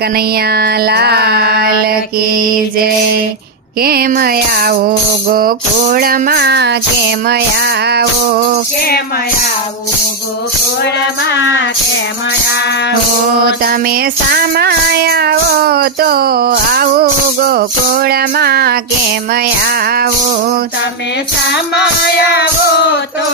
કનૈયા લાલ કી જય. કેમ આવો ગોકુળમાં કેમ આવો કેમ આવું ગોકુળમાં કેમ આવો તમે સામાયાઓ તો આવો ગોકુળમાં કેમ આવો તમે સામાયાઓ તો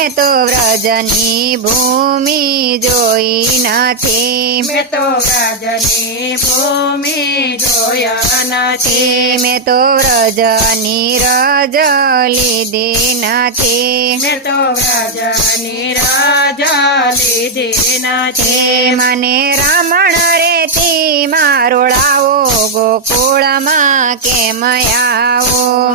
મેં તો વ્રજની ભૂમિ જોઈ નથી. મેં તો વ્રજની ભૂમિ જોયા નથી. મેં તો વ્રજની રજ લીધી નથી. મેં તો વ્રજની રજ લીધી નથી. મને રામણ રેતી મારોળાઓ ગોકુળમાં કેમ આવો?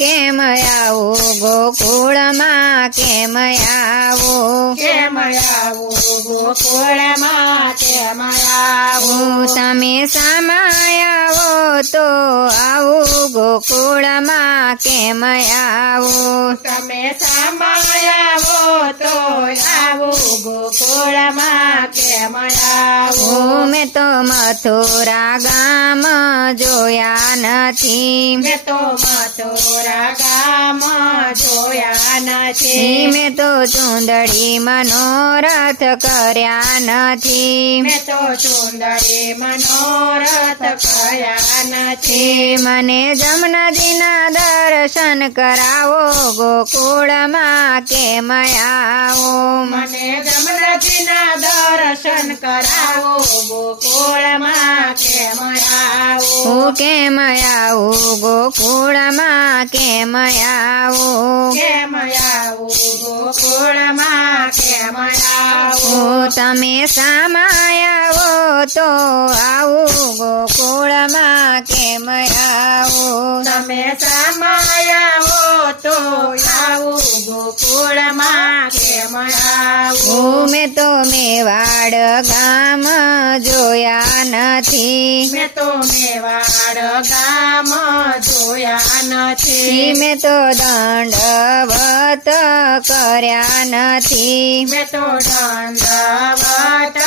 કેમ આવો ગોકુળમાં? કેમ આવો ગોકુળમાં કેમ આવું તમે સામાયાવો તો આવું ગોકુળમાં કેમ આવું તમે સામાયાવો તો આવું ગોકુળમાં કેમ આવું મેં તો મથુરા ગામ જોયા નથી મેં તો મથુરા ગામ જોયા નથી મેં તો ચુંદડી મનોરથ કર્યા નથી મેં તો સુંદરી મનોરથ કર્યા નથી મને જમનદીના દર્શન કરાવો ગોકુળમાં કે આવો મને ગમનજીના દર્શન કરાવો ગોકુળમાં કે આવું હું કેમ આવું ગોકુળમાં કેમ આવું કેમ આવું ગોકુળમાં કેમ આવું હું તમે સામાયાવો તો આવું ગોકુળમાં કેમ આવો? તમે સામાયાવો તો આવું ગોકુળમાં કેમ આવું મેં તો મેવાડ ગામ જોયા નથી. મેં તો મેવાડ ગામ જોયા નથી. મેં તો દંડવત કર્યા નથી. મેં તો દંડવત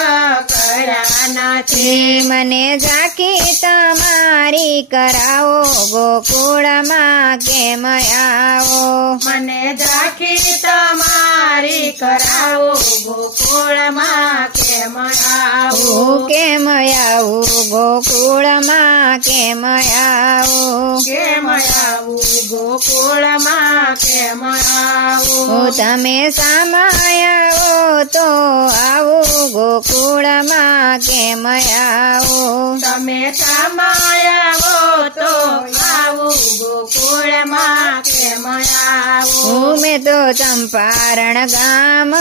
કર્યા નથી. મને ઝાંકી તમારી કરાવો ગોકુળમાં કેમ આવો? મને ઝાંખી તમારી કરાવો. ગોકુળમાં કેમ આવું? કેમ આવું? ગોકુળમાં કેમ આવું? કેમ આવું? ગોકુળમાં કેમ આવું? તમે સામાયાવો તો આવું. ગોકુળમાં કેમ આવો? તમે સામાયાવો તો હું મેં તો ચંપારણ ગામ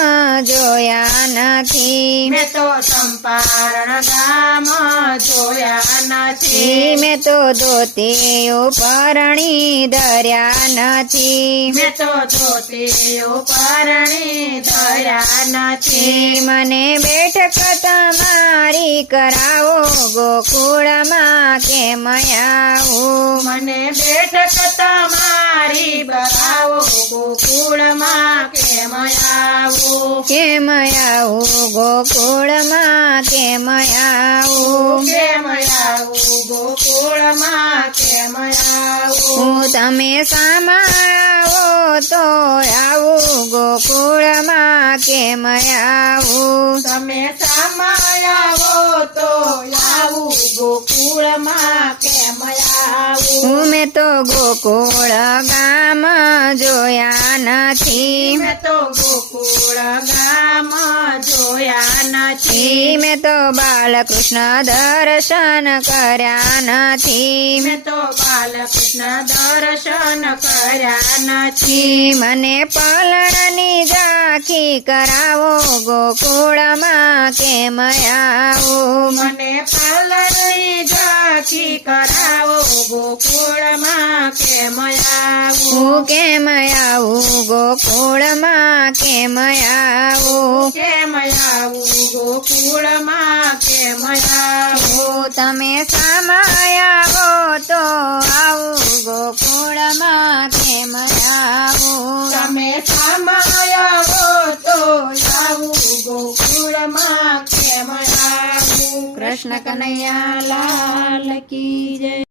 જોયા નથી મેં તો ચંપારણ ગામ જોયા નથી મેં તો ધોતી પરણી દર્યા નથી મેં તો ધોતી પરણી ધર્યા નથી મને બેઠક તમારી કરાવો ગોકુળમાં કેમ આવું મને બેઠક તમારી બરાવો ગોકુળમાં કેમ આવું કેમ આવું ગોકુળમાં કેમ આવું કેમ આવું ગોકુળમાં કેમ આવું હું તમે સામાવો તો આવું ગોકુળમાં કેમ આવું તમે સામાયાવો તો આવું ગોકુળમાં કેમ આવું હું મેં તો ગોકુળ ગામ જોયા નથી. મેં તો ગોકુળ ગામ જોયા નથી. મેં તો બાલકૃષ્ણ દર્શન કર્યા નથી. મેં તો બાલકૃષ્ણ દર્શન કર્યા નથી. મને પલણની ઝાંખી કરાવો ગોકુળમાં કેમ આવો? મને પાલણી ઝાંખી કરાવો આવું હું કેમ આવું ગોકુળમાં કેમ આવું કેમ આવું ગોકુળમાં કેમ આવું તમે સમાયાવો તો આવું. ગોકુળમાં કેમ આવું તમે સમાયાવો તો આવું ગોકુળમાં કેમ આવું કૃષ્ણ કનૈયા લાલ કી જય.